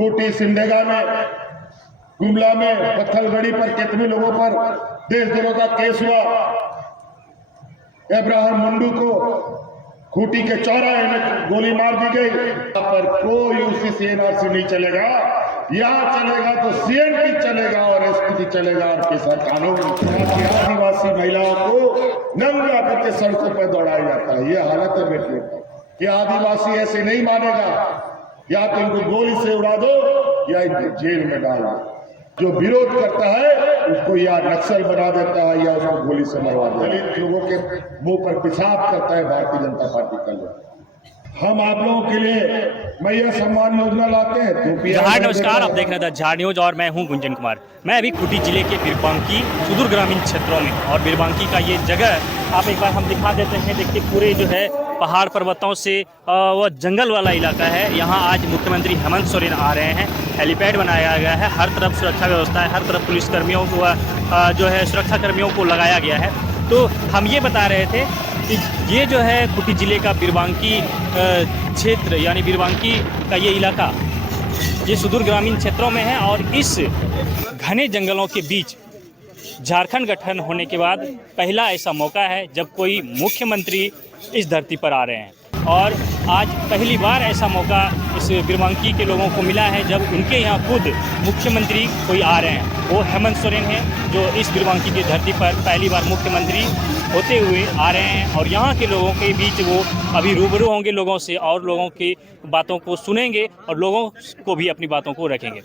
खूंटी सिमडेगा में, गुमला में, पत्थलगढ़ी पर कितने लोगों पर देशद्रोह का केस हुआ। अब्राहम मुंडू को खूंटी के चौराहे में गोली मार दी गई। पर कोई यूसीसी एनआरसी नहीं चलेगा, यहाँ चलेगा तो सीएनटी चलेगा और एसपीटी चलेगा और किसान कानून। आदिवासी महिलाओं को नंगा करके सड़कों पर दौड़ाया जाता है। ये हालत है बेटियों की। ये आदिवासी ऐसे नहीं मानेगा, या तो इनको गोली से उड़ा दो या इनको जेल में डाल दो। जो विरोध करता है उसको या नक्सल बना देता है या उसको गोली से मरवा देता है। दलित लोगों के मुंह पर पेशाब करता है भारतीय जनता पार्टी का लोग। हम आप लोगों के लिए मैया सम्मान योजना लाते हैं। जहां नमस्कार, आप देख रहे थे झाड़ न्यूज और मैं हूं गुंजन कुमार। मैं अभी खूंटी जिले के बिरबांकी सुदूर ग्रामीण क्षेत्रों में, और बिरबांकी का ये जगह आप एक बार हम दिखा देते हैं। देखिए पूरे जो है पहाड़ पर्वतों से वह जंगल वाला इलाका है। यहाँ आज मुख्यमंत्री हेमंत सोरेन आ रहे हैं। हेलीपैड बनाया गया है, हर तरफ सुरक्षा व्यवस्था है, हर तरफ पुलिसकर्मियों को जो है सुरक्षा कर्मियों को लगाया गया है। तो हम ये बता रहे थे कि ये जो है खूंटी जिले का बिरबांकी क्षेत्र, यानी बिरबांकी का ये इलाका ये सुदूर ग्रामीण क्षेत्रों में है, और इस घने जंगलों के बीच झारखंड गठन होने के बाद पहला ऐसा मौका है जब कोई मुख्यमंत्री इस धरती पर आ रहे हैं। और आज पहली बार ऐसा मौका इस बिरबांकी के लोगों को मिला है जब उनके यहाँ खुद मुख्यमंत्री कोई आ रहे हैं। वो हेमंत सोरेन हैं, जो इस बिरबांकी की धरती पर पहली बार मुख्यमंत्री होते हुए आ रहे हैं। और यहाँ के लोगों के बीच वो अभी रूबरू होंगे लोगों से, और लोगों की बातों को सुनेंगे और लोगों को भी अपनी बातों को रखेंगे।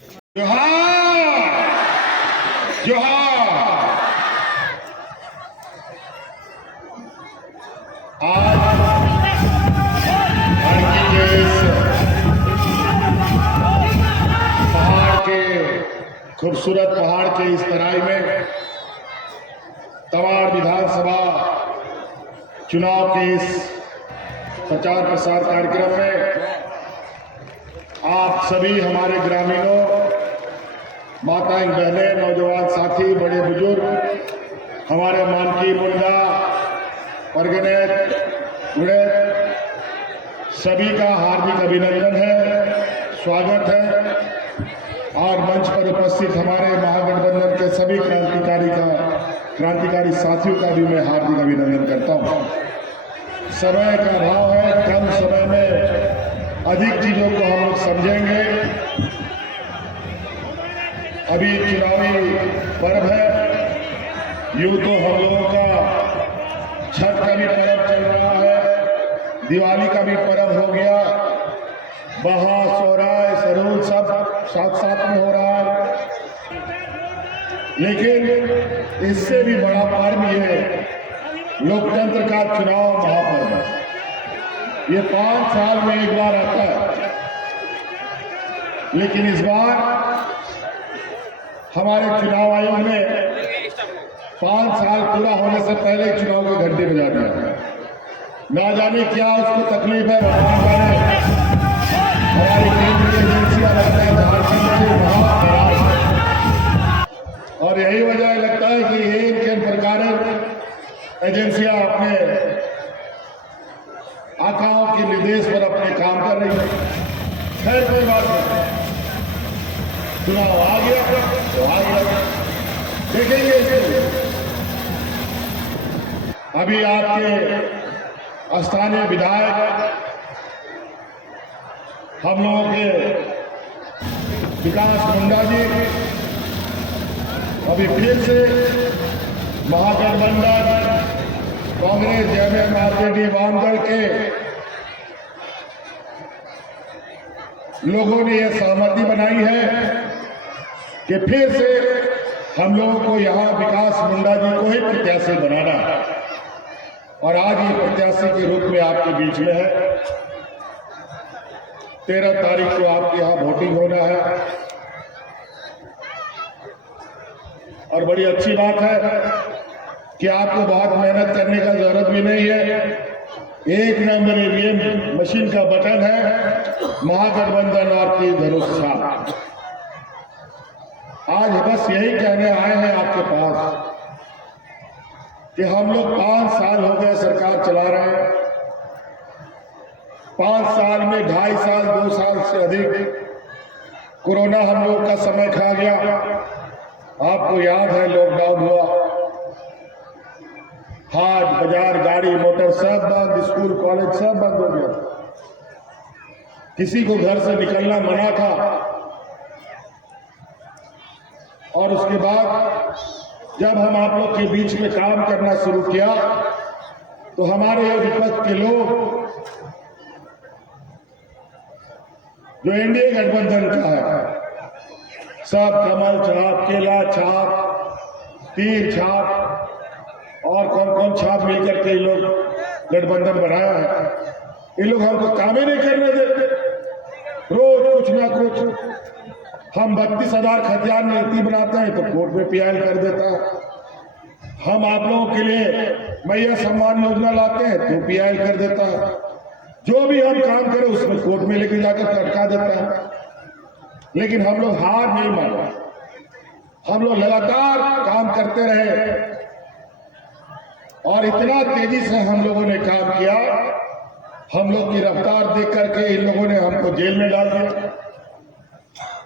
खूबसूरत पहाड़ के इस तराई में तवाड़ विधानसभा चुनाव के इस प्रचार प्रसार कार्यक्रम में आप सभी हमारे ग्रामीणों, माताएं, बहनें, नौजवान साथी, बड़े बुजुर्ग, हमारे मानकी, मुंडा, परगनेत, उड़ेद, सभी का हार्दिक अभिनंदन है, स्वागत है। और मंच पर उपस्थित हमारे महागठबंधन के सभी क्रांतिकारी साथियों का भी मैं हार्दिक अभिनंदन करता हूं। समय का अभाव है, कम समय में अधिक चीजों को हम लोग समझेंगे। अभी चुनावी पर्व है, यूं तो हम लोगों का छठ का भी पर्व चल रहा है, दिवाली का भी पर्व हो गया, बहा, सोहराय, सरूद सब साथ साथ में हो रहा है। लेकिन इससे भी बड़ा पर्व ये लोकतंत्र का चुनाव महापर्व है। ये 5 साल में एक बार आता है, लेकिन इस बार हमारे चुनाव आयोग ने 5 साल पूरा होने से पहले चुनाव की घंटी बजा दिया। ना जाने क्या उसको तकलीफ है, हमारी केंद्रीय एजेंसियां लगता है झारखंड से बहुत नाराज है, और यही वजह लगता है कि ये इनके प्रकार एजेंसियां अपने आकाओं के निर्देश पर अपने काम कर रही है। खैर कोई बात नहीं, चुनाव आ गया तो आ गया, देखेंगे इसको। अभी आपके स्थानीय विधायक हम लोगों के विकास मुंडा जी अभी फिर से महागठबंधन कांग्रेस, जेएमएम, आरजेडी, वामदल के लोगों ने यह सहमति बनाई है कि फिर से हम लोगों को यहाँ विकास मुंडा जी को ही प्रत्याशी बनाना है। और आज ये प्रत्याशी के रूप में आपके बीच में है। 13 तारीख को आपके यहाँ वोटिंग होना है, और बड़ी अच्छी बात है कि आपको बहुत मेहनत करने का जरूरत भी नहीं है। 1 नंबर ईवीएम मशीन का बटन है, महागठबंधन और की धनुष साथ। आज बस यही कहने आए हैं आपके पास कि हम लोग 5 साल हो गए सरकार चला रहे हैं। 5 साल में 2.5 साल, 2 साल से अधिक कोरोना हम लोग का समय खा गया। आपको याद है लॉकडाउन हुआ, हाट बाजार गाड़ी मोटर सब बंद, स्कूल कॉलेज सब बंद हो गया। किसी को घर से निकलना मना था। और उसके बाद जब हम आप लोग के बीच में काम करना शुरू किया तो हमारे विपक्ष के लोग जो एनडीए गठबंधन का है, सब कमल छाप, केला छाप, तीर छाप और कौन कौन छाप मिलकर के लोग गठबंधन बनाया है। ये लोग हमको काम ही नहीं करने देते। रोज कुछ ना कुछ हम 32,000 खतियान नीति बनाते हैं तो कोर्ट में पीएल कर देता है। हम आप लोगों के लिए मैया सम्मान योजना लाते हैं तो पीएल कर देता है। जो भी हम काम करें उसमें कोर्ट में लेके जाकर अटका देता है। लेकिन हम लोग हार नहीं माना, हम लोग लगातार काम करते रहे और इतना तेजी से हम लोगों ने काम किया। हम लोग की रफ्तार देख करके इन लोगों ने हमको जेल में डाल दिया।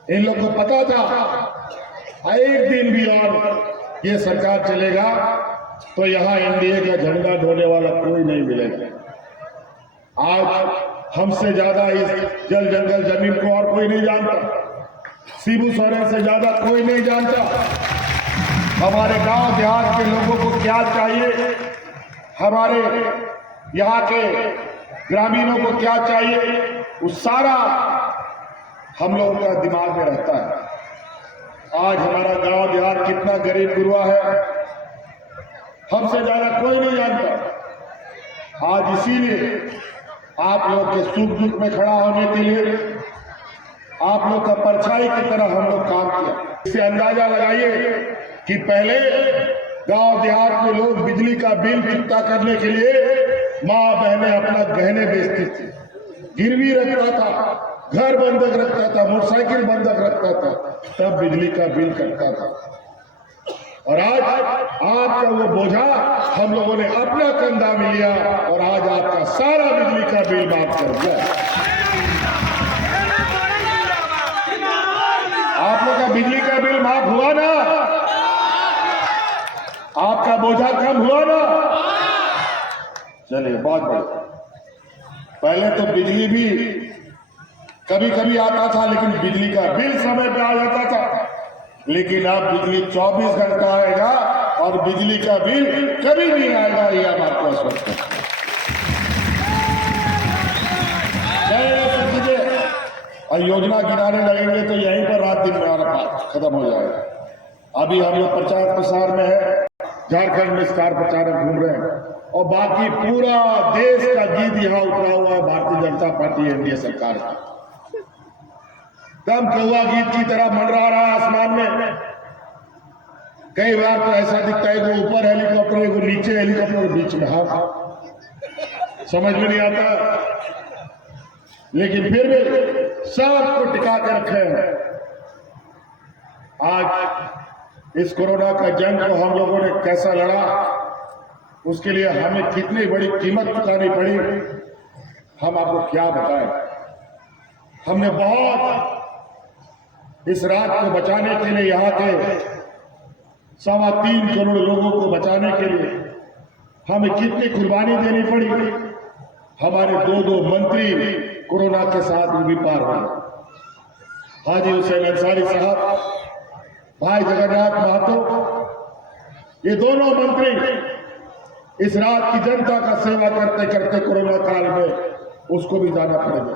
इन लोग को पता था एक दिन भी और ये सरकार चलेगा तो यहाँ एनडीए का झंडा ढोने वाला कोई नहीं मिलेगा। आज हमसे ज्यादा इस जल जंगल जमीन को और कोई नहीं जानता। शिबू सोरेन से ज्यादा कोई नहीं जानता हमारे गांव देहात के लोगों को क्या चाहिए, हमारे यहाँ के ग्रामीणों को क्या चाहिए, वो सारा हम लोगों का दिमाग में रहता है। आज हमारा गांव देहात कितना गरीब गुरुआ है, हमसे ज्यादा कोई नहीं जानता। आज इसीलिए आप लोग के सुख दुख में खड़ा होने के लिए आप लोग का परछाई की तरह हम लोग काम किया। इससे अंदाजा लगाइए कि पहले गांव देहात में लोग बिजली का बिल चुकता करने के लिए माँ बहनें अपना गहने बेचती थी, गिरवी रखता था, घर बंधक रखता था, मोटरसाइकिल बंधक रखता था, तब बिजली का बिल कटता था। और आज आपका वो बोझा हम लोगों ने अपना कंधा में लिया और आज आपका सारा बिजली का बिल माफ कर दिया। आप लोग का बिजली का बिल माफ हुआ ना, आपका बोझा कम हुआ ना। चलिए बहुत बढ़िया। पहले तो बिजली भी कभी कभी आता था लेकिन बिजली का बिल समय पे आ जाता था, लेकिन अब बिजली 24 घंटा आएगा और बिजली का बिल कभी नहीं आएगा, ये हम आपको आश्वस्त करते हैं। और योजना गिनाने लगेंगे तो यहीं पर रात दिन में खत्म हो जाएगा। अभी हम लोग प्रचार प्रसार में है, झारखंड में स्टार प्रचारक घूम रहे हैं और बाकी पूरा देश का गीत यहाँ उतरा हुआ है भारतीय जनता पार्टी एनडीए सरकार का। दम कौआ गीत की तरह मंडरा रहा है आसमान में। कई बार तो ऐसा दिखता है कि ऊपर हेलीकॉप्टर है, वो नीचे हेलीकॉप्टर, बीच में हाथ, समझ में नहीं आता। लेकिन फिर भी सबको टिका कर रखे हैं। आज इस कोरोना का जंग को हम लोगों ने कैसा लड़ा, उसके लिए हमें कितनी बड़ी कीमत चुकानी पड़ी, हम आपको क्या बताएं। हमने बहुत इस रात को बचाने के लिए, यहाँ के 3.25 करोड़ लोगों को बचाने के लिए हमें कितनी कुर्बानी देनी पड़ी। हमारे 2 मंत्री कोरोना के साथ भी पार हुए। हाजी हुसैन अंसारी साहब, भाई जगन्नाथ महतो, ये दोनों मंत्री इस रात की जनता का सेवा करते करते कोरोना काल में उसको भी जाना पड़ेगा,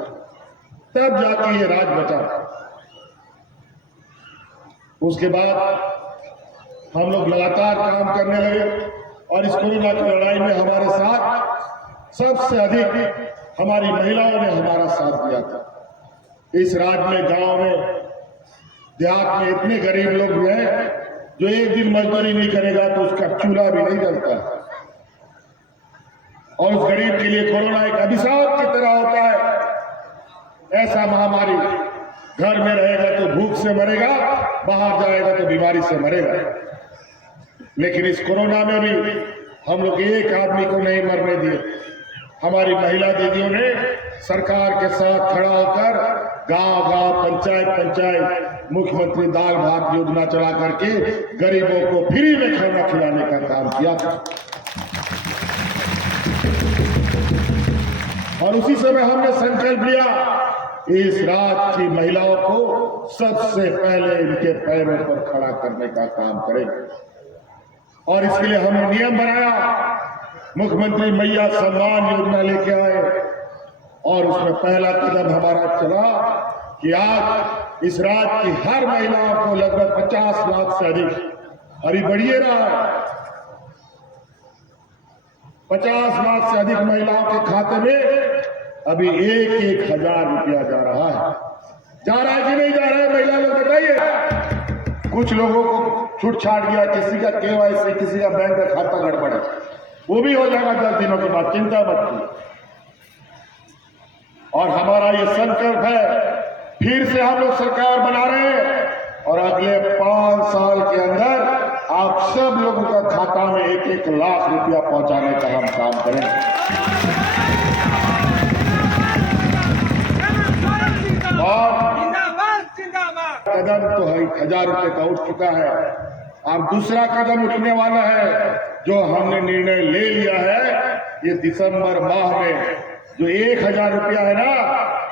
तब जाके ये राज बचा। उसके बाद हम लोग लगातार काम करने लगे और इस कोरोना की लड़ाई में हमारे साथ सबसे अधिक हमारी महिलाओं ने हमारा साथ दिया था। इस राज्य में, गांव में, देहात में इतने गरीब लोग भी हैं जो एक दिन मजदूरी नहीं करेगा तो उसका चूल्हा भी नहीं जलता। और उस गरीब के लिए कोरोना एक अभिशाप की तरह होता है। ऐसा महामारी, घर में रहेगा तो भूख से मरेगा, बाहर जाएगा तो बीमारी से मरेगा। लेकिन इस कोरोना में भी हम लोग एक आदमी को नहीं मरने दिए। हमारी महिला दीदियों ने सरकार के साथ खड़ा होकर गांव गांव पंचायत पंचायत मुख्यमंत्री दाल भात योजना चला करके गरीबों को फ्री में खाना खिलाने का काम किया था। और उसी समय हमने संकल्प लिया इस राज्य की महिलाओं को सबसे पहले इनके पैरों पर खड़ा करने का काम करेंगे। और इसके लिए हमने नियम बनाया, मुख्यमंत्री मैया सम्मान योजना लेके आए और उसमें पहला कदम हमारा चला कि आज इस राज्य की हर महिलाओं को लगभग 50 लाख से अधिक, अभी बढ़िए रहा है, 50 लाख से अधिक महिलाओं के खाते में अभी 1,000 रुपया जा रहा है। जा रहा है कि नहीं जा रहा है, महिला लोग बताइए। कुछ लोगों को छूट छाट गया, किसी का केवाईसी, किसी का बैंक का खाता गड़बड़ है, वो भी हो जाएगा 10 दिनों के बाद, चिंता मत कीजिए। और हमारा ये संकल्प है, फिर से हम लोग सरकार बना रहे हैं और अगले 5 साल के अंदर आप सब लोगों का खाता में 1-1 लाख रुपया पहुंचाने का हम काम करेंगे। और कदम तो 1,000 रुपए का उठ चुका है, अब दूसरा कदम उठने वाला है जो हमने निर्णय ले लिया है। ये दिसंबर माह में जो 1,000 रुपया है ना,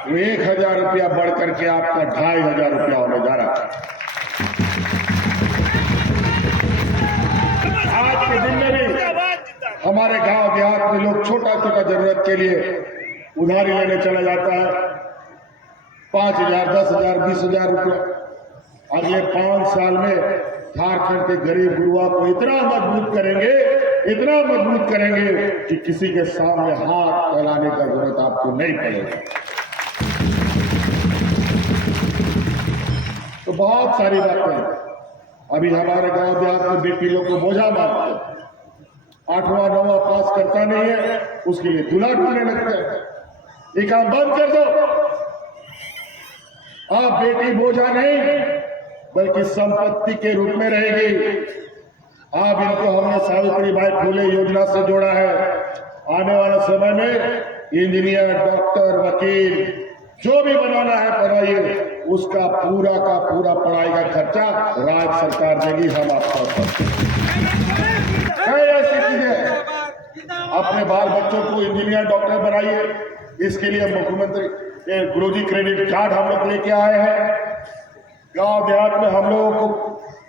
वो 1,000 रुपया बढ़ करके आपका 2,500 रुपया होने जा रहा है। आज के दिन में भी हमारे गांव देहात में लोग छोटा छोटा जरूरत के लिए उधारी लेने चला जाता है, 5,000, 10,000, 20,000 रुपया। अगले 5 साल में झारखंड के गरीब गुरुआ को इतना मजबूत करेंगे कि किसी के सामने हाथ फैलाने का जरूरत आपको नहीं पड़ेगा। तो बहुत सारी बातें अभी हमारे गांव देहात में बेटी लोग को बोझा मारते हैं, 8वां 9वां पास करता नहीं है, उसके लिए दूल्हा ढूंढने लगते हैं। ये काम बंद कर दो। आप बेटी बोझा नहीं बल्कि संपत्ति के रूप में रहेगी। आप इनको हमने सावित्रीबाई फुले योजना से जोड़ा है। आने वाले समय में इंजीनियर, डॉक्टर, वकील जो भी बनाना है बनाइए, उसका पूरा का पूरा पढ़ाई का खर्चा राज्य सरकार देगी। हम आपको ऐसी चीजें अपने बाल बच्चों को इंजीनियर, डॉक्टर बनाइए। इसके लिए मुख्यमंत्री गुरुजी क्रेडिट कार्ड हम लोग लेके आए हैं। गांव देहात में हम लोगों को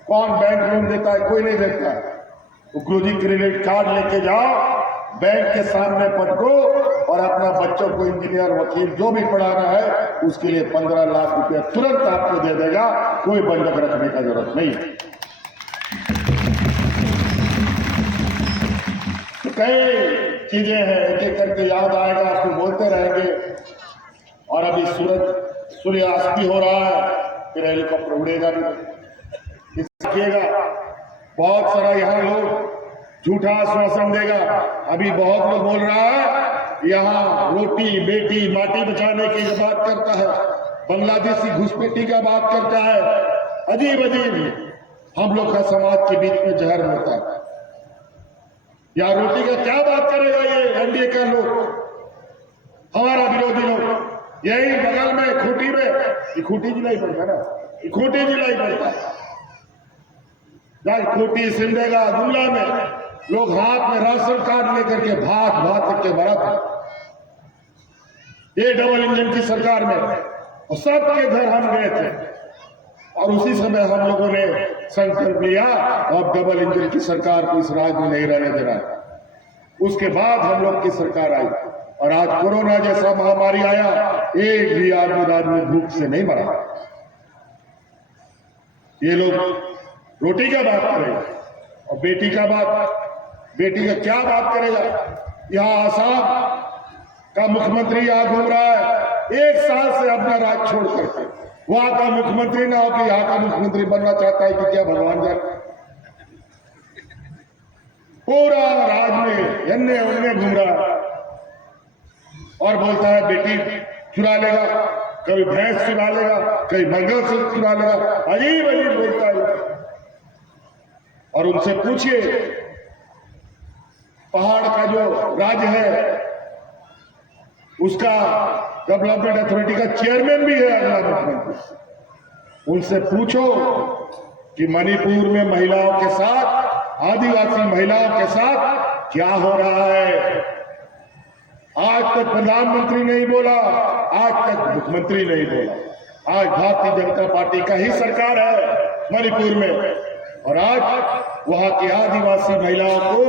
कौन बैंक लोन देता है? कोई नहीं देता है। तो गुरुजी क्रेडिट कार्ड लेके जाओ, बैंक के सामने पटको और अपना बच्चों को इंजीनियर, वकील जो भी पढ़ाना है उसके लिए 15 लाख रुपया तुरंत आपको दे देगा। कोई बंधक रखने का जरूरत नहीं। तो कई चीजें हैं, एक एक करके याद आएगा, आपको बोलते रहेंगे। और अभी सूर्यास्त भी हो रहा है, फिर हेलीकॉप्टर उड़ेगा भी, देखिएगा। बहुत सारा यहाँ लोग झूठा आश्वासन देगा। अभी बहुत लोग बोल रहा है यहाँ रोटी बेटी माटी बचाने की बात करता है, बांग्लादेशी घुसपैठी का बात करता है, अजीब अजीब हम लोग का समाज के बीच में जहर होता है। या रोटी का क्या बात करेगा ये एनडीए का लोग, हमारा विरोधी लोग। यही बगल में खूंटी में, ये खूंटी जिला ही पड़ता ना, ये खूंटी जिला ही पड़ता है। खूंटी, सिंडेगा, गुमला में लोग हाथ में राशन कार्ड लेकर के भाग भाग करके भरा था ये डबल इंजन की सरकार में, और सबके घर हम गए थे। और उसी समय हम लोगों ने संकल्प लिया अब डबल इंजन की सरकार को इस राज्य में नहीं रहने देना। उसके बाद हम लोग की सरकार आई और आज कोरोना जैसा महामारी आया, एक भी आदमी राज्य में भूख से नहीं मरा। ये लोग रोटी का बात करेगा और बेटी का क्या बात करेगा। यहाँ आसाम का मुख्यमंत्री यहाँ घूम रहा है 1 साल से अपना राज्य छोड़ करके, वहां का मुख्यमंत्री ना हो कि यहाँ का मुख्यमंत्री बनना चाहता है कि क्या भगवान जाने। पूरा राज्य में अन्य उन्ने घूम रहा है और बोलता है बेटी चुरा लेगा, कभी भैंस चुरा लेगा, कभी मंगलसूत्र चुरा लेगा, अजीब अजीब बोलता है। और उनसे पूछिए पहाड़ का जो राज्य है उसका डेवलपमेंट अथॉरिटी का चेयरमैन भी है अगला मुख्यमंत्री। उनसे पूछो कि मणिपुर में महिलाओं के साथ, आदिवासी महिलाओं के साथ क्या हो रहा है। आज तक प्रधानमंत्री नहीं बोला, आज तक मुख्यमंत्री नहीं बोला। आज भारतीय जनता पार्टी का ही सरकार है मणिपुर में, और आज वहां की आदिवासी महिलाओं को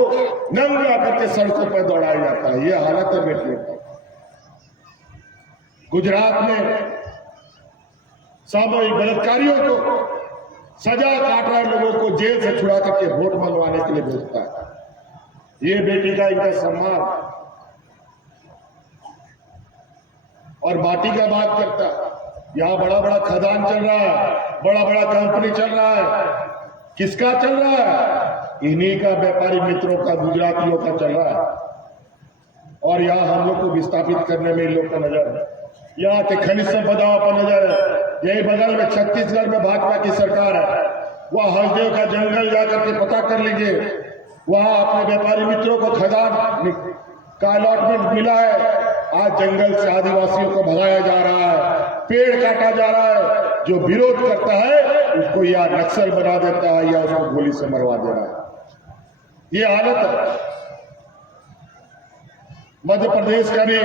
नंगा करके सड़कों पर दौड़ाया जाता है। यह हालत है बेटियों का। गुजरात में सामूहिक बलात्कारियों को सजा काट रहे लोगों को जेल से छुड़ा करके वोट मंगवाने के लिए भेजता है। ये बेटी का इनका सम्मान। और माटी का बात करता है। यहां बड़ा बड़ा खदान चल रहा है, बड़ा बड़ा कंपनी चल रहा है। किसका चल रहा है? इन्हीं का, व्यापारी मित्रों का, गुजरातियों का चल रहा है। और यहाँ हम लोग को विस्थापित करने में इन लोग का नजर है। यहाँ के खनिज संपदाओं पर नजर है। यही बगल में छत्तीसगढ़ में भाजपा की सरकार है। वह हसदेव का जंगल जाकर के पता कर लीजिए, वहां अपने व्यापारी मित्रों को खदान का अलॉटमेंट मिला है। आज जंगल से आदिवासियों को भगाया जा रहा है, पेड़ काटा जा रहा है। जो विरोध करता है उसको या नक्सल बना देता है या उसको गोली से मरवा दे रहा है। ये हालत है। मध्य प्रदेश का भी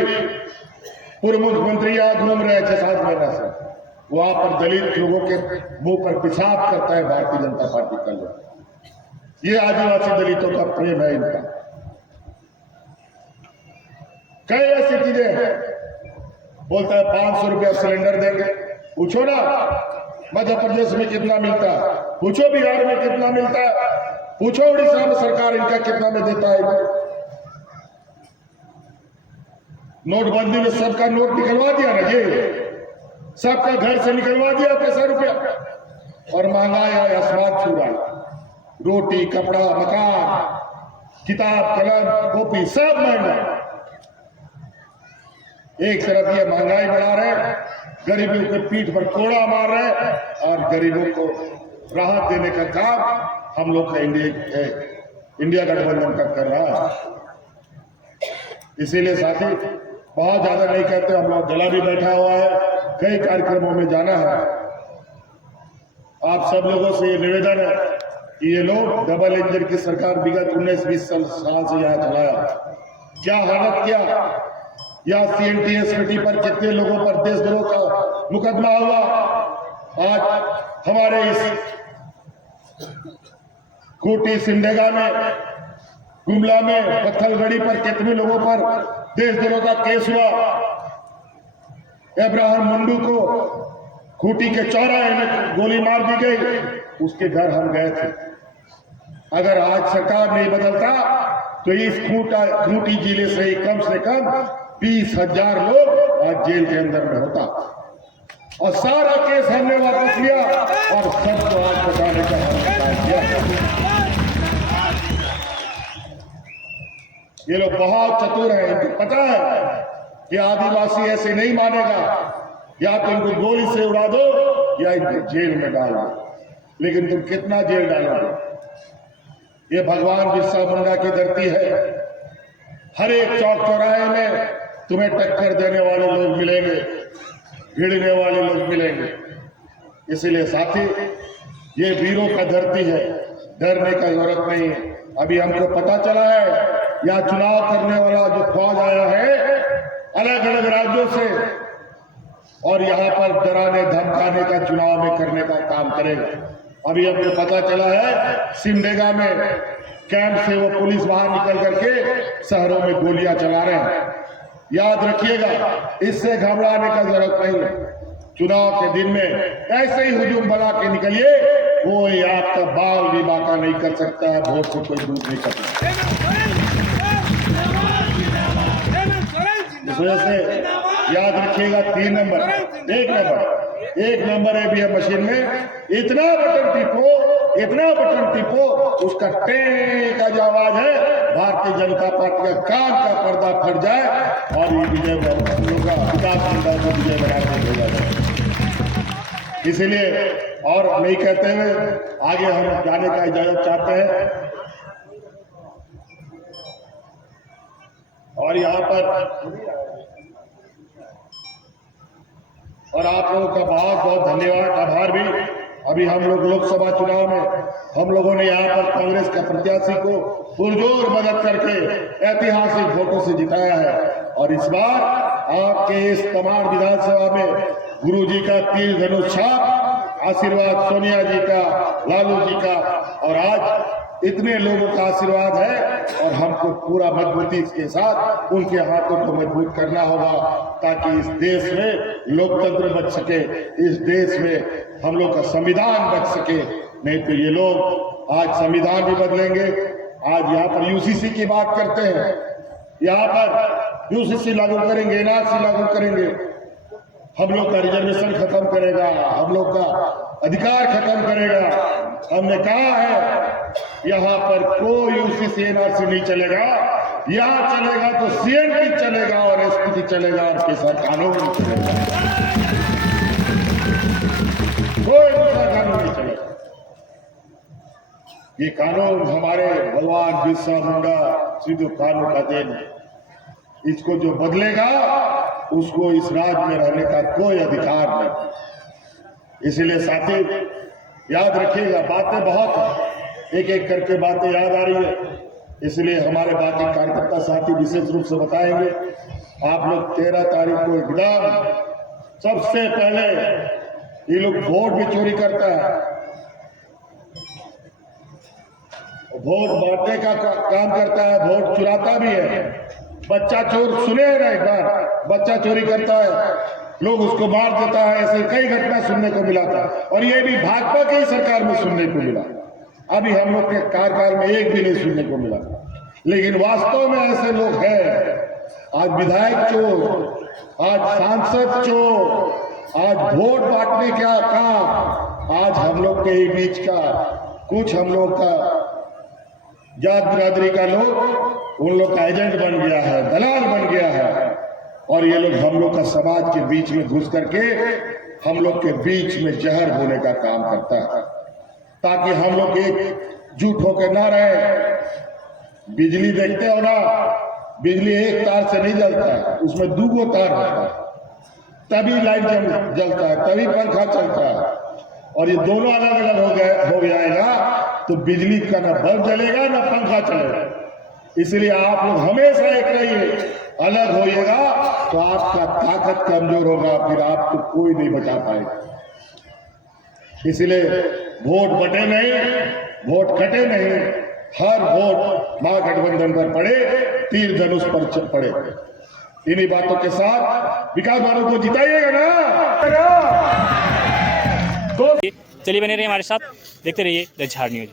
पूर्व मुख्यमंत्री यहाँ घूम रहे 6-7 महीना से। वहां पर दलित लोगों के मुंह पर पेशाब करता है भारतीय जनता पार्टी का लोग। ये आदिवासी दलितों का प्रेम है इनका। कई ऐसी चीजें हैं। बोलता है 500 रुपया सिलेंडर देंगे। पूछो ना मध्य प्रदेश में कितना मिलता है, पूछो बिहार में कितना मिलता है, पूछो उड़ीसा में सरकार इनका कितना में देता है। नोटबंदी में सबका नोट निकलवा दिया ना जी, सबका घर से निकलवा दिया पैसा रुपया। और महंगाई आसमान छू रहा। रोटी, कपड़ा, मकान, किताब, कलम, कॉपी सब महंगा। एक तरफ ये महंगाई बढ़ा रहे, गरीबों के पीठ पर कोड़ा मार रहे, और गरीबों को राहत देने का काम हम लोग का इंडिया गठबंधन का कर रहा है। इसीलिए साथी बहुत ज्यादा नहीं कहते, हम लोग गला भी बैठा हुआ है, कई कार्यक्रमों में जाना है। आप सब लोगों से ये निवेदन है कि ये लोग डबल इंजन की सरकार विगत 19-20 साल से यहाँ चलाया। क्या हालत किया। या CNTSPT पर कितने लोगों पर देशद्रोह का मुकदमा हुआ। आज हमारे इस खूंटी, सिमडेगा में, गुमला में, पत्थलगढ़ी पर कितने लोगों पर देशद्रोह का केस हुआ। अब्राहम मुंडू को खूंटी के चौराहे में गोली मार दी गई, उसके घर हम गए थे। अगर आज सरकार नहीं बदलता तो इस खूंटी जिले से ही कम 20,000 लोग आज जेल के अंदर में होता। और सारा केस हमने वापस लिया और सबको आज बचाने का हमने किया। ये लोग बहुत चतुर हैं। इनको पता है कि आदिवासी ऐसे नहीं मानेगा, या तो इनको गोली से उड़ा दो या इनको जेल में डाल दो। लेकिन तुम कितना जेल डालोगे। ये भगवान बिरसा मुंडा की धरती है। हर एक चौक चौराहे में तुम्हें टक्कर देने वाले लोग मिलेंगे, भिड़ने वाले लोग मिलेंगे। इसीलिए साथी ये वीरों का धरती है, डरने का जरूरत नहीं है। अभी हमको पता चला है यहाँ चुनाव करने वाला जो फौज आया है अलग अलग राज्यों से, और यहाँ पर डराने धमकाने का चुनाव में करने का काम करेगा। अभी हमको पता चला है सिमडेगा में कैंप से वो पुलिस बाहर निकल करके शहरों में गोलियां चला रहे हैं। याद रखिएगा, इससे घबराने का जरूरत नहीं है। चुनाव के दिन में ऐसे ही हुजूम बना के निकलिए, कोई आपका बाल भी बाका नहीं कर सकता है, वोट से कोई दूर नहीं कर सकता। इस वजह से याद रखिएगा 3 नंबर, 1 नंबर ईवीएम मशीन में इतना बटन टिपो उसका टें का जो आवाज है भारतीय जनता पार्टी का कान का पर्दा फट जाए और ये विजय बना के भेजा जाए। इसीलिए और नहीं कहते हुए आगे हम जाने का इजाजत चाहते हैं। और यहाँ पर और आप लोगों का बहुत बहुत धन्यवाद, आभार भी। अभी हम लोग लोकसभा चुनाव में हम लोगों ने यहाँ पर कांग्रेस का प्रत्याशी को पुरजोर मदद करके ऐतिहासिक वोटों से जिताया है। और इस बार आपके इस तमाड़ विधानसभा में गुरु जी का तीर धनुष छाप आशीर्वाद, सोनिया जी का, लालू जी का, और आज इतने लोगों का आशीर्वाद है। और हमको पूरा मजबूती के साथ उनके हाथों को मजबूत करना होगा ताकि इस देश में लोकतंत्र बच सके, इस देश में हम लोग का संविधान बच सके। नहीं तो ये लोग आज संविधान भी बदलेंगे। आज यहाँ पर यूसीसी की बात करते हैं, यहाँ पर यूसीसी लागू करेंगे, एनआरसी लागू करेंगे, हम लोग का रिजर्वेशन खत्म करेगा, हम लोग का अधिकार खत्म करेगा। हमने कहा है यहाँ पर कोई यूसीसी एनआरसी नहीं चलेगा, यहाँ चलेगा तो सीएनटी चलेगा और एसपीटी चलेगा और कैसा कानून चलेगा, कोई दूसरा कानून नहीं चलेगा। ये कानून हमारे भगवान बिरसा मुंडा सिद्धू कानून का देन है। इसको जो बदलेगा उसको इस राज्य में रहने का कोई अधिकार नहीं। इसीलिए साथी याद रखिएगा, बातें बहुत हैं, एक एक करके बातें याद आ रही है, इसलिए हमारे बाकी कार्यकर्ता साथी विशेष रूप से बताएंगे। आप लोग 13 तारीख को एकदम सबसे पहले, ये लोग वोट भी चोरी करता है, वोट बांटने का काम करता है, वोट चुराता भी है। बच्चा चोर सुने ना, एक बार बच्चा चोरी करता है, लोग उसको मार देता है, ऐसे कई घटना सुनने को मिला था। और ये भी भाजपा की सरकार में सुनने को मिला, अभी हम लोग के कार्यकाल में एक भी नहीं सुनने को मिला। लेकिन वास्तव में ऐसे लोग हैं। आज विधायक चोर, आज सांसद चोर, आज वोट बांटने का काम आज हम लोग के ही बीच का कुछ हम लोग का जात बिरादरी का लोग उन लोग का एजेंट बन गया है, दलाल बन गया है। और ये लोग हम लोग का समाज के बीच में घुस करके हम लोग के बीच में जहर होने का काम करता है, ताकि हम लोग एकजुट होकर ना रहे। बिजली देखते हो ना, बिजली एक तार से नहीं जलता है, उसमें 2 तार होता है, तभी लाइट जलता है, तभी पंखा चलता है। और ये दोनों अलग अलग हो गया है ना, तो बिजली का ना बल्ब जलेगा ना पंखा चलेगा। इसलिए आप लोग हमेशा एक रहिए, अलग होइएगा तो आपका ताकत कमजोर होगा, फिर आपको कोई नहीं बचा पाएगा। इसलिए वोट बटे नहीं, वोट कटे नहीं, हर वोट महागठबंधन पर पड़े, तीर धनुष पर पड़े। इन्हीं बातों के साथ विकास वालों को जिताइएगा ना। चलिए बने रहिए हमारे साथ, देखते रहिए द झाड़ न्यूज।